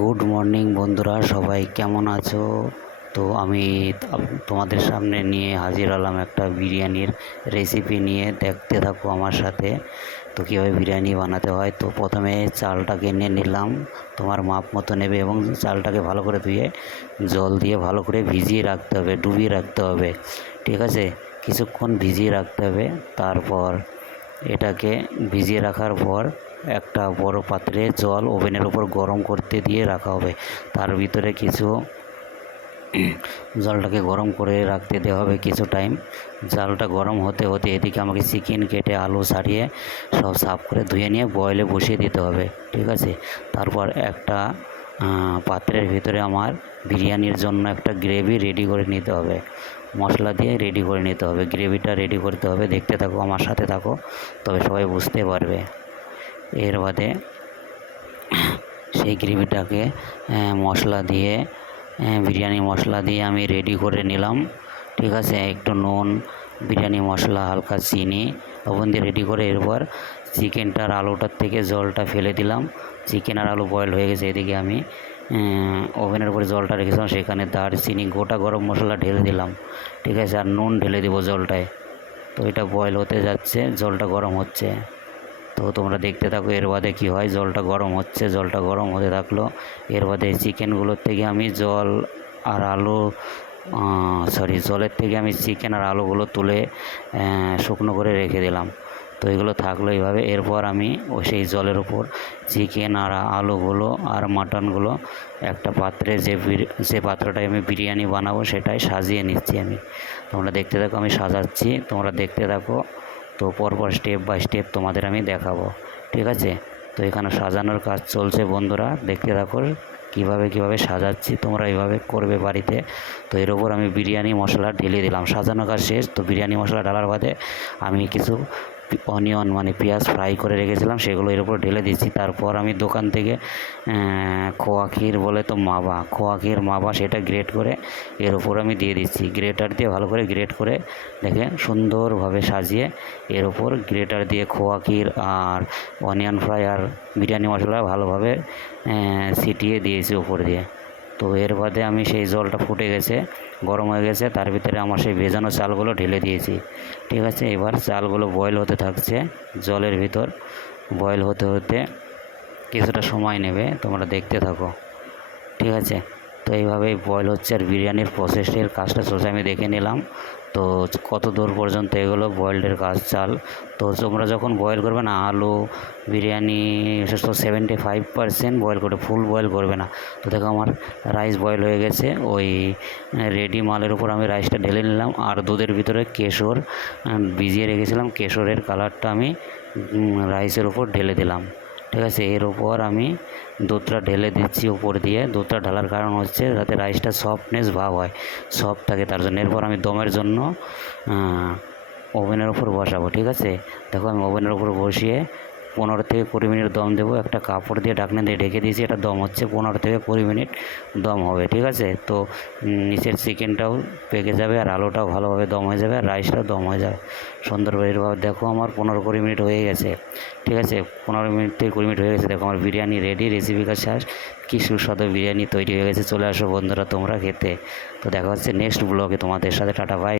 Good morning বন্ধুরা, সবাই কেমন আছো? তো আমি তোমাদের সামনে নিয়ে হাজির হলাম একটা বিরিয়ানির রেসিপি নিয়ে। দেখতে থাকো আমার সাথে, তো কীভাবে বিরিয়ানি বানাতে হয়। তো প্রথমে চালটাকে নিয়ে নিলাম, তোমার মাপ মতো নেবে এবং চালটাকে ভালো করে ধুয়ে, জল দিয়ে ভালো করে ভিজিয়ে রাখতে হবে, ডুবিয়ে রাখতে হবে, ঠিক আছে? কিছুক্ষণ ভিজিয়ে রাখতে হবে, তারপর এটাকে ভিজিয়ে রাখার পর একটা বড় পাত্রে জল ওভেনের উপর গরম করতে দিয়ে রাখা হবে। তার ভিতরে কিছু জলটাকে গরম করে রাখতে দেওয়া হবে কিছু টাইম জলটা গরম হতে হতে এদিকে আমাকে চিকেন কেটে আলু ছাড়িয়ে সব সাফ করে ধুয়ে নিয়ে বয়েলে বসিয়ে দিতে হবে, ঠিক আছে? তারপর একটা পাত্রের ভিতরে আমার বিরিয়ানির জন্য একটা গ্রেভি রেডি করে নিতে হবে। মশলা দিয়ে রেডি করে নিতে হবে। গ্রেভিটা রেডি করতে হবে। দেখতে থাকো, আমার সাথে থাকো, তবে সবাই বুঝতে পারবে। এর বাদে সেই গ্রেভিটাকে মশলা দিয়ে বিরিয়ানি মশলা দিয়ে আমি রেডি করে নিলাম। ঠিক আছে? একটু নুন, বিরিয়ানি মশলা, হালকা চিনি লবণ দিয়ে রেডি করে এরপর চিকেনটার আলুটার থেকে জলটা ফেলে দিলাম। চিকেন আর আলু বয়েল হয়ে গেছে এদিকে আমি ওভেনের উপরে জলটা রেখেছিলাম। সেখানে দারচিনি, গোটা গরম মশলা ঢেলে দিলাম। ঠিক আছে? আর নুন ঢেলে দেবো জলটায়। তো এটা বয়েল হতে যাচ্ছে, জলটা গরম হচ্ছে। তো তোমরা দেখতে থাকো, এর বাদে কী হয়, জলটা গরম হচ্ছে, জলটা গরম হতে থাকল। এর বাদে চিকেনগুলোর থেকে আমি জল আর আলু সরি জলের থেকে আমি চিকেন আর আলুগুলো তুলে শুকনো করে রেখে দিলাম। তো এগুলো থাকল এইভাবে। এরপর আমি ওই সেই জলের উপর চিকেন আর আলুগুলো আর মাটনগুলো একটা পাত্রে যে যে পাত্রটায় আমি বিরিয়ানি বানাবো সেটাই সাজিয়ে নিচ্ছি আমি। তোমরা দেখতে থাকো, আমি সাজাচ্ছি। তোমরা দেখতে থাকো। তো পরপর স্টেপ বাই স্টেপ তোমাদের আমি দেখাবো। ঠিক আছে? তো এখানে সাজানোর কাজ চলছে বন্ধুরা। দেখতে থাকো কীভাবে কীভাবে সাজাচ্ছি। তোমরা এইভাবে করবে বাড়িতে। তো এর ওপর আমি বিরিয়ানি মশলা ঢেলে দিলাম। সাজানো কাজ শেষ। তো বিরিয়ানি মশলা ঢালার বাদে আমি কিছু অনিয়ন মানে পেঁয়াজ ফ্রাই করে রেখেছিলাম, সেগুলো এর উপর ঢেলে দিচ্ছি। তারপর আমি দোকান থেকে খোয়া ক্ষীর বলে তো মাবা, খোয়া ক্ষীর মাবা সেটা গ্রেট করে এর উপর আমি দিয়ে দিচ্ছি। গ্রেটার দিয়ে ভালো করে গ্রেট করে দেখে সুন্দরভাবে সাজিয়ে এর ওপর গ্রেটার দিয়ে খোয়া ক্ষীর আর অনিয়ন ফ্রাই আর বিরিয়ানি মশলা ভালোভাবে ছিটিয়ে দিয়েছি উপর দিয়ে। তো এর বাদে আমি সেই জলটা ফুটে গেছে, গরম হয়ে গেছে, তার ভিতরে আমার সেই ভেজানো চালগুলো ঢেলে দিয়েছি। ঠিক আছে, এবার চালগুলো বয়েল হতে থাকছে জলের ভিতর। বয়েল হতে হতে কিছুটা সময় নেবে, তোমরা দেখতে থাকো। ঠিক আছে, তো এইভাবেই বয়েল হচ্ছে আর বিরিয়ানির প্রসেসের কাজটা সোজা আমি দেখে নিলাম। তো কত দূর পর্যন্ত এগুলো বয়েলডের কাজ চাল? তো তোমরা যখন বয়েল করবে না, আলু, বিরিয়ানি বিশেষ করে সেভেন্টি ফাইভ পার্সেন্ট বয়েল করবে ফুল বয়েল করবে না। তো দেখো আমার রাইস বয়েল হয়ে গেছে, ওই রেডি মালের উপর আমি রাইসটা ঢেলে নিলাম, আর দুধের ভিতরে কেশর ভিজিয়ে রেখেছিলাম, কেশরের কালারটা আমি রাইসের উপর ঢেলে দিলাম। ঠিক আছে, এর উপর আমি দুধটা ঢেলে দিচ্ছি উপর দিয়ে। দুধটা ঢালার কারণ হচ্ছে যাতে রাইসটা সফটনেস ভাব হয় সফট থাকে তার জন্য। এরপর আমি দমের জন্য ওভেনের উপর বসাবো, ঠিক আছে? দেখো আমি ওভেনের উপর বসিয়ে পনেরো থেকে কুড়ি মিনিট দম দেবো, একটা কাপড় দিয়ে ঢাকনা দিয়ে ঢেকে দিয়েছি, এটা দম হচ্ছে পনেরো থেকে কুড়ি মিনিট দম হবে, ঠিক আছে? তো নিচের চিকেনটাও পেকে যাবে আর আলুটাও ভালোভাবে দম হয়ে যাবে আর রাইসটাও দম হয়ে যাবে। সুন্দরভাবে দেখো আমার পনেরো কুড়ি মিনিট হয়ে গেছে, ঠিক আছে? পনেরো মিনিট থেকে কুড়ি মিনিট হয়ে গেছে, দেখো আমার বিরিয়ানি রেডি রেসিপি কাজ শেষ। কী সুস্বাদু বিরিয়ানি তৈরি হয়ে গেছে, চলে আসো বন্ধুরা তোমরা খেতে। তো দেখা হচ্ছে নেক্সট ব্লগে তোমাদের সাথে, টাটা বাই